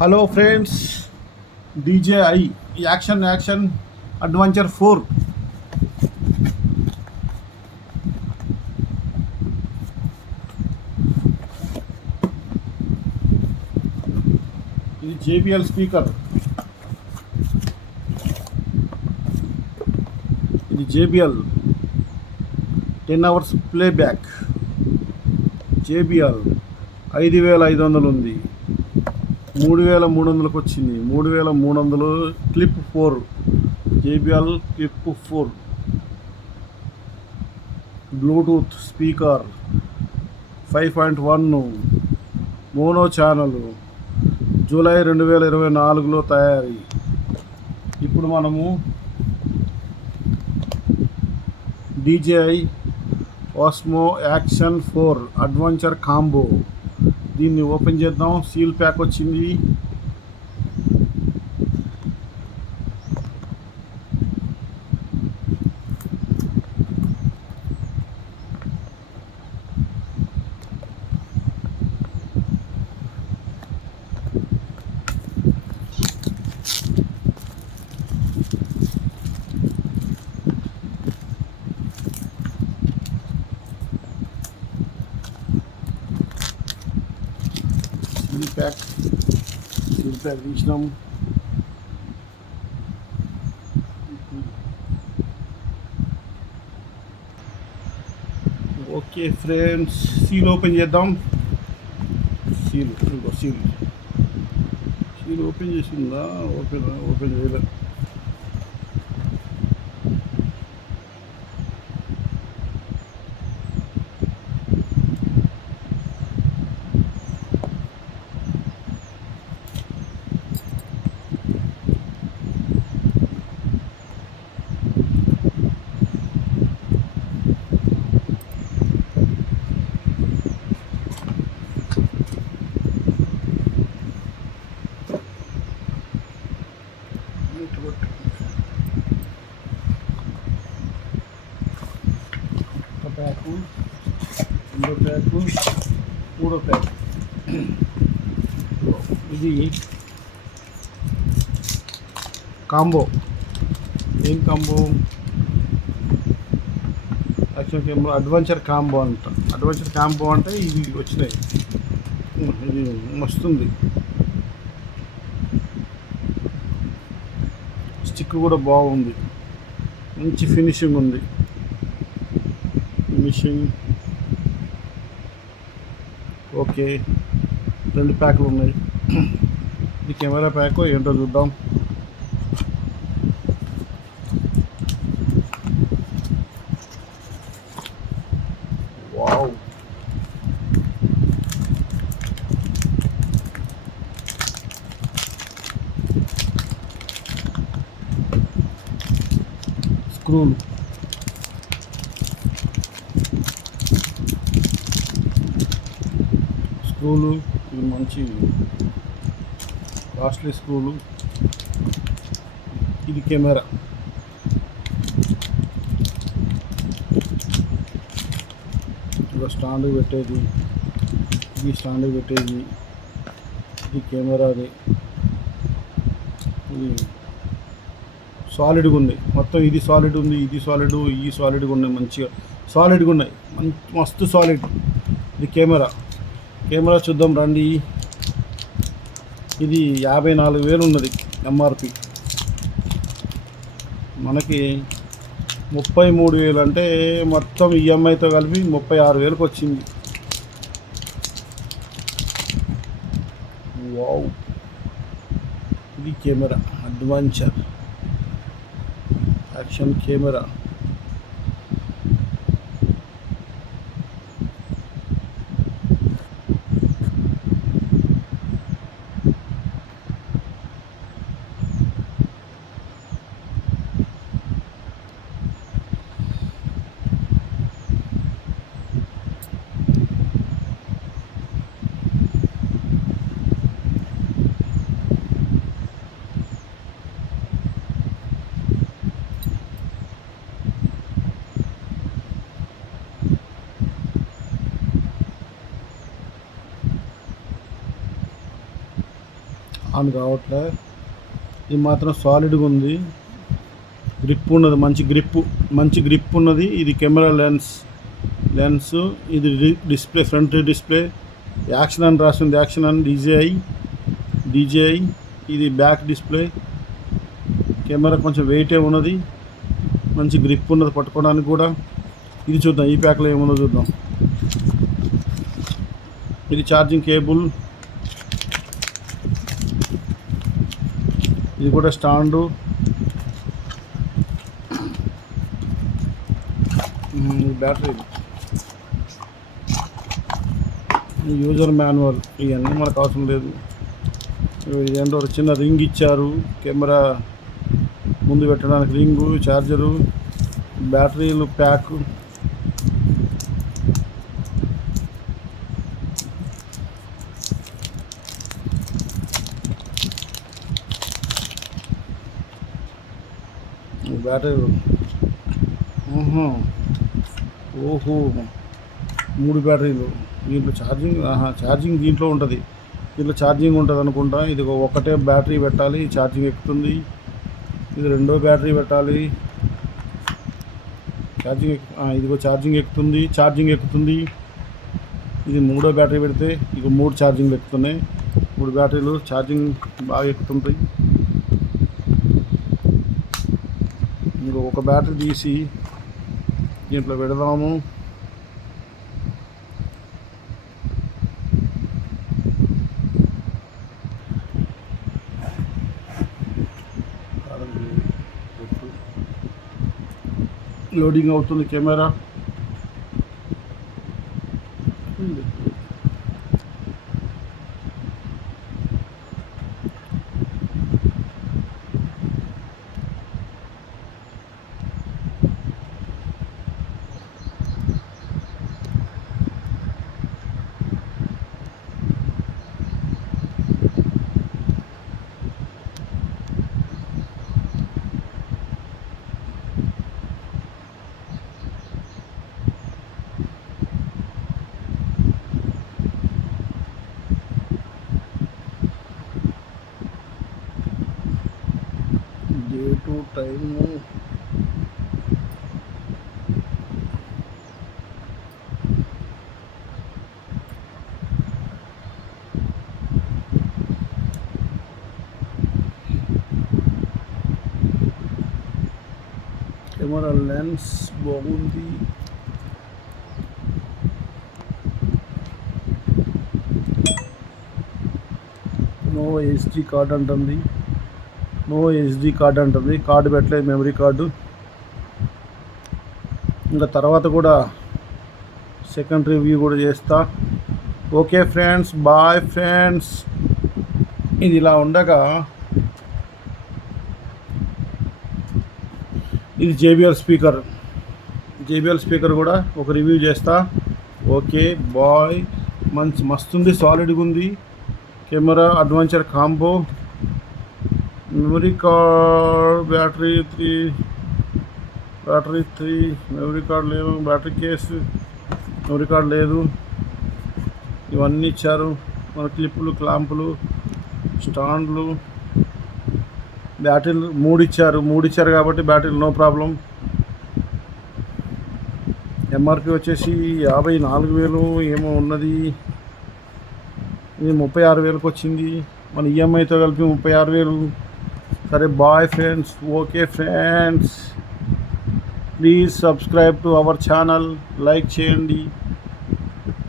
Hello friends, DJI action action adventure 4. ఇది JBL speaker. ఇది JBL 10 hours playback. JBL 5500 ఉంది, 3300కి వచ్చింది. 3300 clip 4, JBL clip 4 Bluetooth speaker 5.1 mono channel. July 2024లో తయారీ. ఇప్పుడు మనము DJI Osmo Action 4 adventure combo దీన్ని ఓపెన్ చేద్దాం. సీల్ ప్యాక్ వచ్చింది. సీల్ ప్యాక్ తీసినాం. ఓకే ఫ్రెండ్స్, సీల్ ఓపెన్ చేద్దాం. సీల్ ఓపెన్ చేసిందా? ఓపెన్ చేయలేదు. ప్యాకు, రెండో ప్యాకు, మూడో ప్యాక్. ఇది కాంబో. ఏం combo? Actual camera adventure combo అంట. అడ్వెంచర్ కాంబో అంటే ఇవి వచ్చినాయి. ఇది మస్తుంది. స్టిక్ కూడా బాగుంది, మంచి ఫినిషింగ్ ఉంది. ఓకే, 2 ప్యాకులు ఉన్నాయి. ఇది కెమెరా ప్యాక్ ఏంటో చూద్దాం. వావ్, స్క్రూలు, ఇవి మంచి కాస్ట్లీ స్క్రూలు. ఇది కెమెరా. ఇలా స్టాండ్ పెట్టేది, ఇది స్టాండ్ పెట్టేది. ఇది కెమెరాది. ఇది సాలిడ్గా ఉంది మొత్తం. ఇది సాలిడ్ ఉంది, ఇది సాలిడ్, ఈ సాలిడ్గా ఉన్నాయి. మంచిగా సాలిడ్గా ఉన్నాయి, మస్తు సాలిడ్. ఇది కెమెరా చూద్దాం రండి. ఇది 54,000 ఉన్నది ఎంఆర్పి. మనకి 33,000 అంటే మొత్తం ఈఎంఐతో కలిపి 36,000కి వచ్చింది. వావ్, ఇది camera adventure action camera. On కావట్లే. ఇది మాత్రం సాలిడ్గా ఉంది, గ్రిప్ ఉన్నది, మంచి గ్రిప్ ఉన్నది. ఇది కెమెరా లెన్స్ ఇది డిస్ప్లే, ఫ్రంట్ డిస్ప్లే, యాక్షన్ అని రాసింది, యాక్షన్ అని DJI. ఇది బ్యాక్ డిస్ప్లే. కెమెరా కొంచెం వెయిటే ఉన్నది, మంచి గ్రిప్ ఉన్నది పట్టుకోవడానికి కూడా. ఇది చూద్దాం ఈ ప్యాక్లో ఏముందో చూద్దాం. ఇది ఛార్జింగ్ కేబుల్, ఇది కూడా స్టాండు, బ్యాటరీ, యూజర్ మాన్యువల్. ఇవన్నీ మనకు అవసరం లేదు. ఇదేంటో ఒక చిన్న రింగ్ ఇచ్చారు, కెమెరా ముందు పెట్టడానికి రింగు, ఛార్జరు, బ్యాటరీలు ప్యాక్. బ్యాటరీ ఓహో 3 బ్యాటరీలు. దీంట్లో ఛార్జింగ్ దీంట్లో ఉంటుంది, అనుకుంటా. ఇది ఒకటే బ్యాటరీ పెట్టాలి, ఛార్జింగ్ ఎక్కుతుంది. ఇది రెండో బ్యాటరీ పెట్టాలి, ఇదిగో ఛార్జింగ్ ఎక్కుతుంది. ఇది మూడో బ్యాటరీ పెడితే ఇక 3 ఛార్జింగ్లు ఎక్కుతున్నాయి. 3 బ్యాటరీలు ఛార్జింగ్ బాగా ఎక్కుతుంటాయి. ఇంకో ఒక బ్యాటరీ తీసి దీంట్లో పెడదాము. లోడింగ్ అవుతుంది camera. Date time camera lens బాగుంది. నో ఎస్డి కార్డ్ అంటుంది, కార్డు పెట్టలేదు, మెమరీ కార్డు. ఇంకా తర్వాత కూడా సెకండ్ రివ్యూ కూడా చేస్తా. Okay friends, bye friends. ఇది ఇలా ఉండగా ఇది JBL స్పీకర్ కూడా ఒక రివ్యూ చేస్తా. Okay boy. మస్తుంది, సాలిడ్గా ఉంది camera, adventure combo, memory card, battery 3, memory card లేదు, బ్యాటరీ కేసు, మెమరీ కార్డ్ లేదు. ఇవన్నీ ఇచ్చారు, మన క్లిప్పులు, క్లాంపులు, స్టాండ్లు, బ్యాటరీలు 3 ఇచ్చారు కాబట్టి బ్యాటరీలు నో ప్రాబ్లం. MRP వచ్చేసి 54,000 ఏమో ఉన్నది, ఇది 36,000కి వచ్చింది. మన EMIతో కలిపి 36,000. సరే bye friends. Okay friends, please subscribe to our channel, like చేయండి.